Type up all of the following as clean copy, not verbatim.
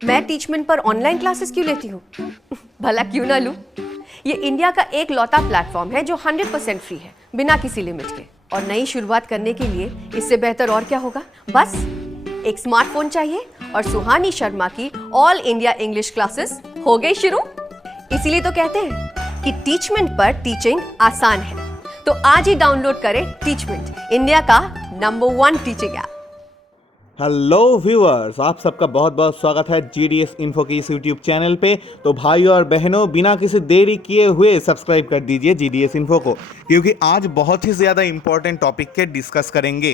मैं टीचमेंट पर online classes क्यों लेती हूँ? भला क्यों ना लूँ? ये इंडिया का एक लौता प्लेटफॉर्म है जो 100% फ्री है, बिना किसी लिमिट के। और नई शुरुआत करने के लिए इससे बेहतर और क्या होगा? बस एक स्मार्टफोन चाहिए और सुहानी शर्मा की ऑल इंडिया इंग्लिश क्लासेस हो गई शुरू। इसीलिए तो कहते हैं कि टीचमेंट पर टीचिंग आसान है। तो आज ही डाउनलोड करें टीचमेंट, इंडिया का number 1 teaching app. Hello viewers, आप सबका बहुत बहुत स्वागत है जीडीएस इन्फो की इस यूट्यूब चैनल पे। तो भाइयों और बहनों, बिना किसी देरी किए हुए सब्सक्राइब कर दीजिए जीडीएस इन्फो को, क्योंकि आज बहुत ही ज़्यादा इंपॉर्टेंट टॉपिक के डिस्कस करेंगे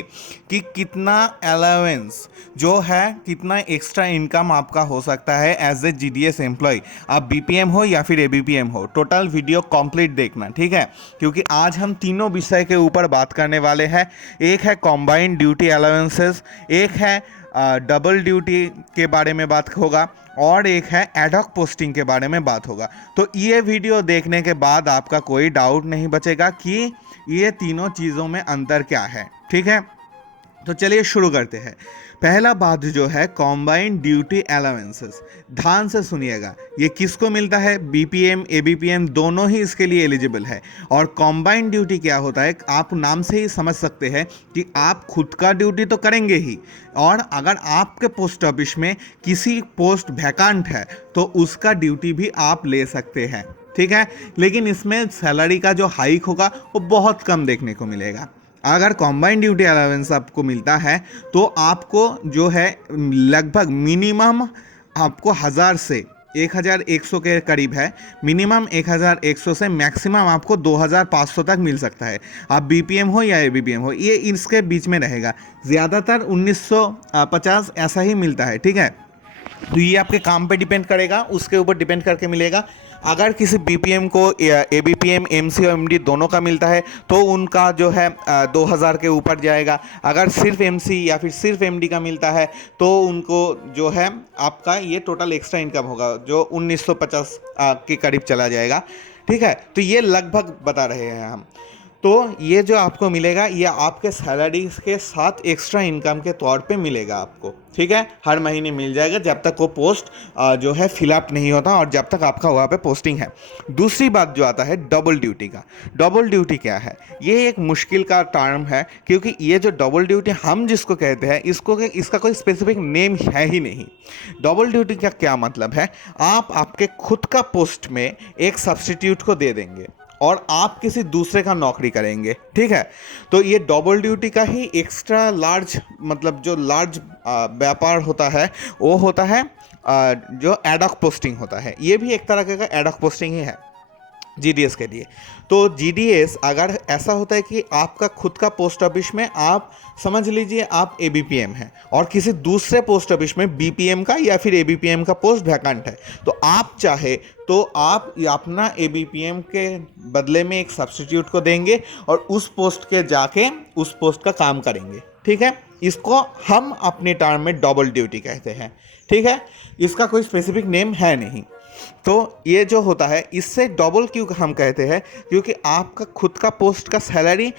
कि कितना अलाउंस जो है, कितना एक्स्ट्रा इनकम आपका हो सकता है एज ए जीडीएस एम्प्लॉय, आप बीपीएम हो या फिर एबीपीएम हो। टोटल वीडियो कंप्लीट देखना, ठीक है, क्योंकि आज हम तीनों विषय के ऊपर बात करने वाले हैं। एक है कॉम्बाइंड ड्यूटी अलाउंसेस, एक है डबल ड्यूटी के बारे में बात होगा, और एक है एडहॉक पोस्टिंग के बारे में बात होगा। तो ये वीडियो देखने के बाद आपका कोई डाउट नहीं बचेगा कि ये तीनों चीज़ों में अंतर क्या है, ठीक है। तो चलिए शुरू करते हैं। पहला बात जो है कॉम्बाइंड ड्यूटी अलाउंसेस, ध्यान से सुनिएगा। ये किसको मिलता है? बीपीएम एबीपीएम दोनों ही इसके लिए एलिजिबल है। और कॉम्बाइंड ड्यूटी क्या होता है, आप नाम से ही समझ सकते हैं कि आप खुद का ड्यूटी तो करेंगे ही, और अगर आपके पोस्ट ऑफिस में किसी पोस्ट वैकेंट है तो उसका ड्यूटी भी आप ले सकते हैं, ठीक है। लेकिन इसमें सैलरी का जो हाइक होगा वो बहुत कम देखने को मिलेगा। अगर कॉम्बाइंड ड्यूटी अलाउंस आपको मिलता है तो आपको जो है लगभग मिनिमम आपको 1000 से 1100 के करीब है। मिनिमम 1100 से मैक्सिमम आपको 2500 तक मिल सकता है। आप बीपीएम हो या एबीपीएम हो, ये इसके बीच में रहेगा। ज़्यादातर 1950 ऐसा ही मिलता है, ठीक है। तो ये आपके काम पे डिपेंड करेगा, उसके ऊपर डिपेंड करके मिलेगा। अगर किसी बीपीएम को एबीपीएम एमसी और एमडी दोनों का मिलता है तो उनका जो है 2000 के ऊपर जाएगा। अगर सिर्फ एमसी या फिर सिर्फ एमडी का मिलता है तो उनको जो है आपका ये टोटल एक्स्ट्रा इनकम होगा जो 1950 के करीब चला जाएगा, ठीक है। तो ये लगभग बता रहे हैं हम। तो ये जो आपको मिलेगा ये आपके सैलरी के साथ एक्स्ट्रा इनकम के तौर पे मिलेगा आपको, ठीक है। हर महीने मिल जाएगा जब तक वो पोस्ट जो है फिलअप नहीं होता और जब तक आपका वहाँ पे पोस्टिंग है। दूसरी बात जो आता है डबल ड्यूटी का। डबल ड्यूटी क्या है? ये एक मुश्किल का टर्म है, क्योंकि ये जो डबल ड्यूटी हम जिसको कहते हैं इसका कोई स्पेसिफिक नेम है ही नहीं। डबल ड्यूटी का क्या मतलब है? आप आपके खुद का पोस्ट में एक सब्स्टिट्यूट को दे देंगे और आप किसी दूसरे का नौकरी करेंगे, ठीक है। तो ये डबल ड्यूटी का ही एक्स्ट्रा लार्ज, मतलब जो लार्ज व्यापार होता है वो होता है जो एडहॉक पोस्टिंग होता है। ये भी एक तरह का एडहॉक पोस्टिंग ही है जीडीएस के लिए। तो जीडीएस अगर ऐसा होता है कि आपका खुद का पोस्ट ऑफिस में, आप समझ लीजिए आप एबीपीएम है और किसी दूसरे पोस्ट ऑफिस में बीपीएम का या फिर एबीपीएम का पोस्ट वैकेंट है, तो आप चाहे तो आप अपना एबीपीएम के बदले में एक सब्स्टिट्यूट को देंगे और उस पोस्ट के जाके उस पोस्ट का काम करेंगे, ठीक है। इसको हम अपनी टर्म में डबल ड्यूटी कहते हैं, ठीक है। इसका कोई स्पेसिफिक नेम है नहीं। तो ये जो होता है, इससे डबल क्यों हम कहते हैं, क्योंकि आपका खुद का पोस्ट का सैलरी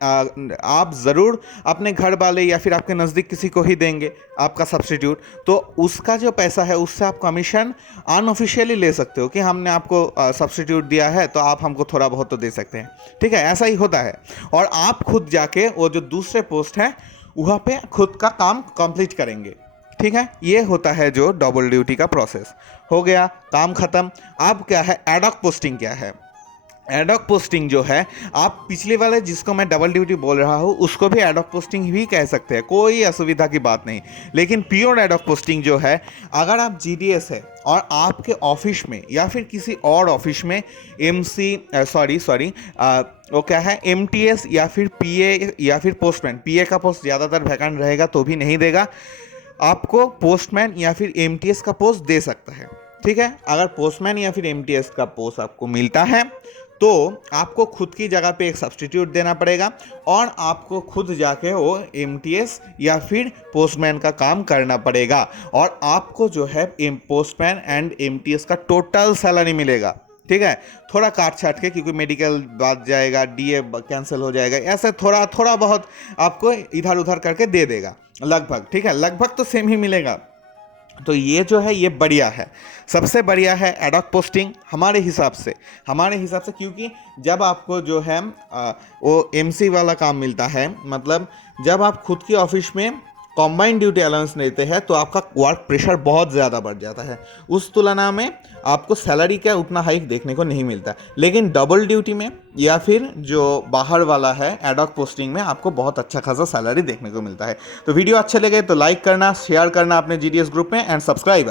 आप ज़रूर अपने घर वाले या फिर आपके नज़दीक किसी को ही देंगे आपका सब्स्टिट्यूट। तो उसका जो पैसा है उससे आप कमीशन अनऑफिशियली ले सकते हो कि हमने आपको सब्स्टिट्यूट दिया है तो आप हमको थोड़ा बहुत तो दे सकते हैं, ठीक है। ऐसा ही होता है। और आप खुद जाके वो जो दूसरे पोस्ट है वहाँ पे खुद का काम कंप्लीट करेंगे, ठीक है। ये होता है जो डबल ड्यूटी का प्रोसेस। हो गया, काम खत्म। अब क्या है एडहॉक पोस्टिंग? क्या है एडहॉक पोस्टिंग? जो है आप पिछले वाले जिसको मैं डबल ड्यूटी बोल रहा हूँ उसको भी एडहॉक पोस्टिंग भी कह सकते हैं, कोई असुविधा की बात नहीं। लेकिन प्योर एडहॉक पोस्टिंग जो है, अगर आप जीडीएस है और आपके ऑफिस में या फिर किसी और ऑफिस में वो क्या है एमटीएस या फिर पीए या फिर पोस्टमैन, पीए का पोस्ट ज़्यादातर वैकेंट रहेगा तो भी नहीं देगा, आपको पोस्टमैन या फिर एमटीएस का पोस्ट दे सकता है, ठीक है। अगर पोस्टमैन या फिर एमटीएस का पोस्ट आपको मिलता है तो आपको खुद की जगह पे एक सब्स्टिट्यूट देना पड़ेगा और आपको खुद जाके वो एमटीएस या फिर पोस्टमैन का काम करना पड़ेगा। और आपको जो है पोस्टमैन एंड एमटीएस का टोटल सैलरी मिलेगा, ठीक है। थोड़ा काट छाट के, क्योंकि मेडिकल बाद जाएगा, डीए कैंसिल हो जाएगा, ऐसे थोड़ा थोड़ा बहुत आपको इधर उधर करके दे देगा लगभग, ठीक है। लगभग तो सेम ही मिलेगा। तो ये जो है ये बढ़िया है, सबसे बढ़िया है एडॉक पोस्टिंग हमारे हिसाब से क्योंकि जब आपको जो है वो एमसी वाला काम मिलता है, मतलब जब आप खुद की ऑफिस में कॉम्बाइंड ड्यूटी अलाउंस लेते हैं तो आपका वर्क प्रेशर बहुत ज़्यादा बढ़ जाता है। उस तुलना में आपको सैलरी का उतना हाइक देखने को नहीं मिलता, लेकिन डबल ड्यूटी में या फिर जो बाहर वाला है एडॉक पोस्टिंग में आपको बहुत अच्छा खासा सैलरी देखने को मिलता है। तो वीडियो अच्छे लगे तो लाइक करना, शेयर करना अपने जीडीएस ग्रुप में एंड सब्सक्राइब।